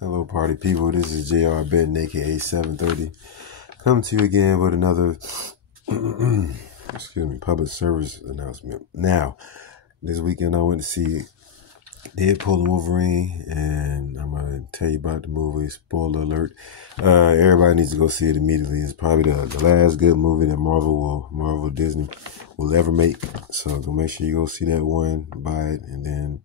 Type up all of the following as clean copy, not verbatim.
Hello, party people. This is JR Benton, aka 730. Coming to you again with another public service announcement. Now, this weekend I went to see Deadpool and Wolverine, and I'm gonna tell you about the movie. Spoiler alert! Everybody needs to go see it immediately. It's probably the last good movie that Marvel Disney will ever make. So go make sure you go see that one, buy it, and then.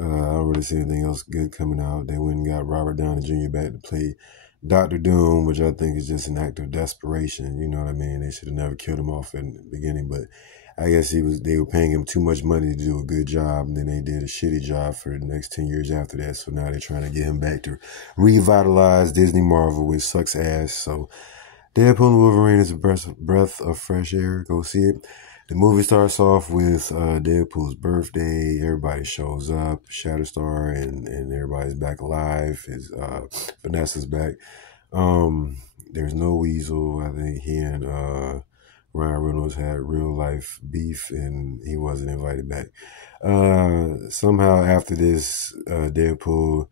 I don't really see anything else good coming out. They went and got Robert Downey Jr. back to play Doctor Doom, which I think is just an act of desperation. You know what I mean? They should have never killed him off in the beginning, but I guess they were paying him too much money to do a good job, and then they did a shitty job for the next 10 years after that. So now they're trying to get him back to revitalize Disney Marvel, which sucks ass. So Deadpool and Wolverine is a breath of fresh air. Go see it. The movie starts off with Deadpool's birthday. Everybody shows up. Shatterstar and everybody's back alive. Vanessa's back. There's no Weasel. I think he and Ryan Reynolds had real life beef, and he wasn't invited back. Somehow after this, Deadpool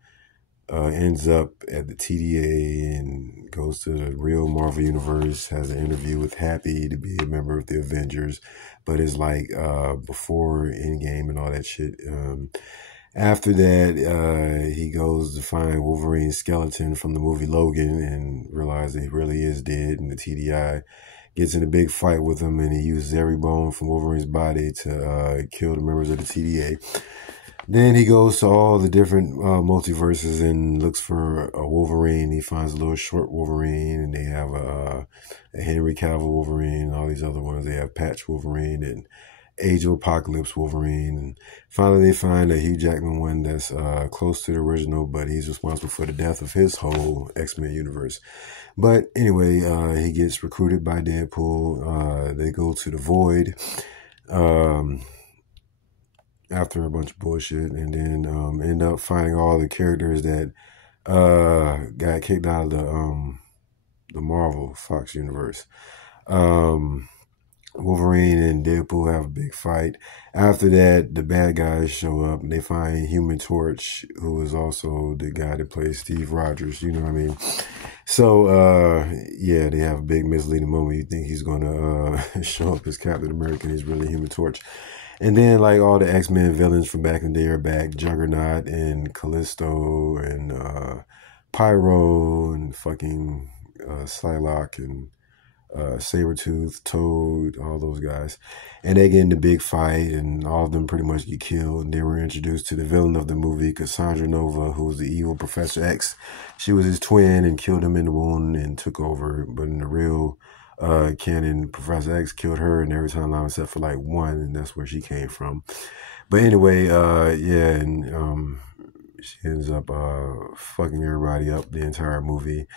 ends up at the TDA and goes to the real Marvel Universe, has an interview with Happy to be a member of the Avengers, but it's like before Endgame and all that shit. After that, he goes to find Wolverine's skeleton from the movie Logan and realizes he really is dead, and the TDI gets in a big fight with him, and he uses every bone from Wolverine's body to kill the members of the TDA. Then he goes to all the different multiverses and looks for a Wolverine. He finds a little short Wolverine, and they have a Henry Cavill Wolverine, and all these other ones. They have Patch Wolverine and Age of Apocalypse Wolverine. And finally, they find a Hugh Jackman one that's close to the original, but he's responsible for the death of his whole X-Men universe. But anyway, he gets recruited by Deadpool. They go to the Void. After a bunch of bullshit, and then end up finding all the characters that got kicked out of the Marvel Fox universe. Wolverine and Deadpool have a big fight. After that, the bad guys show up, and they find Human Torch, who is also the guy that plays Steve Rogers. You know what I mean? So, yeah, they have a big misleading moment. You think he's going to show up as Captain America, and he's really Human Torch. And then, like, all the X-Men villains from back in the day are back. Juggernaut and Callisto and Pyro and fucking Psylocke and Sabretooth, Toad, all those guys. And they get in the big fight, and all of them pretty much get killed. And they were introduced to the villain of the movie, Cassandra Nova, who was the evil Professor X. She was his twin and killed him in the wound and took over. But in the real canon, Professor X killed her and every timeline except for like one, and that's where she came from. But anyway, yeah, and she ends up fucking everybody up the entire movie.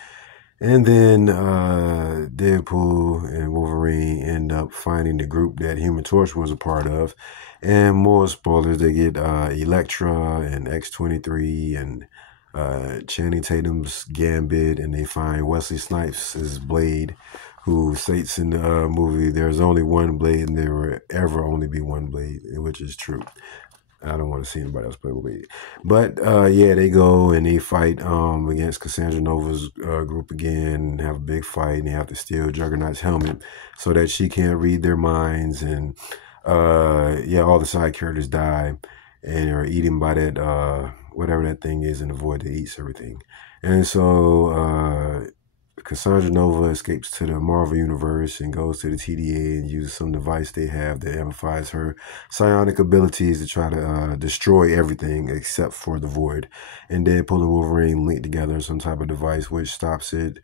And then Deadpool and Wolverine end up finding the group that Human Torch was a part of. And more spoilers, they get Elektra and X-23 and Channing Tatum's Gambit, and they find Wesley Snipes' Blade, who states in the movie, there's only one Blade and there will ever only be one Blade, which is true. I don't want to see anybody else play Blade. But, yeah, they go and they fight against Cassandra Nova's group again, and have a big fight, and they have to steal Juggernaut's helmet so that she can't read their minds. And, yeah, all the side characters die and are eaten by that, whatever that thing is in the void that eats everything. And so, Cassandra Nova escapes to the Marvel Universe and goes to the TDA and uses some device they have that amplifies her psionic abilities to try to destroy everything except for the Void. And Deadpool and Wolverine link together some type of device which stops it.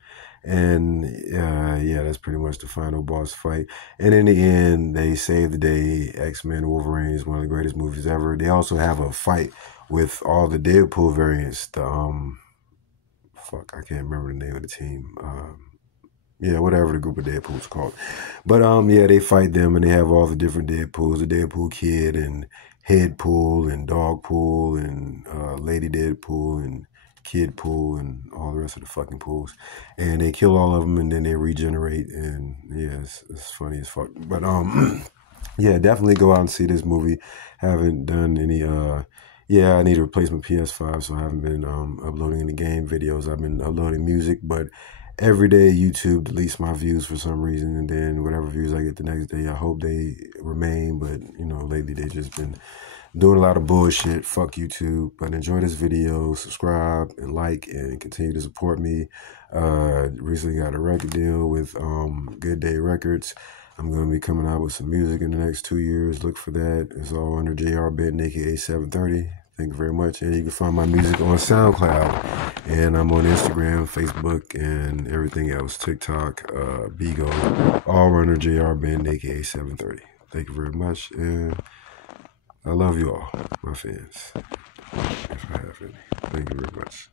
And yeah, that's pretty much the final boss fight. And in the end, they save the day. X-Men Wolverine is one of the greatest movies ever. They also have a fight with all the Deadpool variants. I can't remember the name of the team. Yeah, whatever the group of Deadpool's called. But yeah, they fight them, and they have all the different Deadpools, the Deadpool Kid and Headpool and Dogpool and Lady Deadpool and Kidpool and all the rest of the fucking pools. And they kill all of them, and then they regenerate, and yeah, it's funny as fuck. But yeah, definitely go out and see this movie. Haven't done any Yeah, I need to replace my PS5, so I haven't been uploading any game videos. I've been uploading music, but every day YouTube deletes my views for some reason, and then whatever views I get the next day, I hope they remain. But you know, lately they just been doing a lot of bullshit. Fuck YouTube. But enjoy this video, subscribe and like, and continue to support me. Recently got a record deal with Good Day Records. I'm going to be coming out with some music in the next 2 years. Look for that. It's all under JR Benton, aka 730. Thank you very much. And you can find my music on SoundCloud. And I'm on Instagram, Facebook, and everything else. TikTok, Bigo, all under JR Benton, aka 730. Thank you very much. And I love you all, my fans, if I have any. Thank you very much.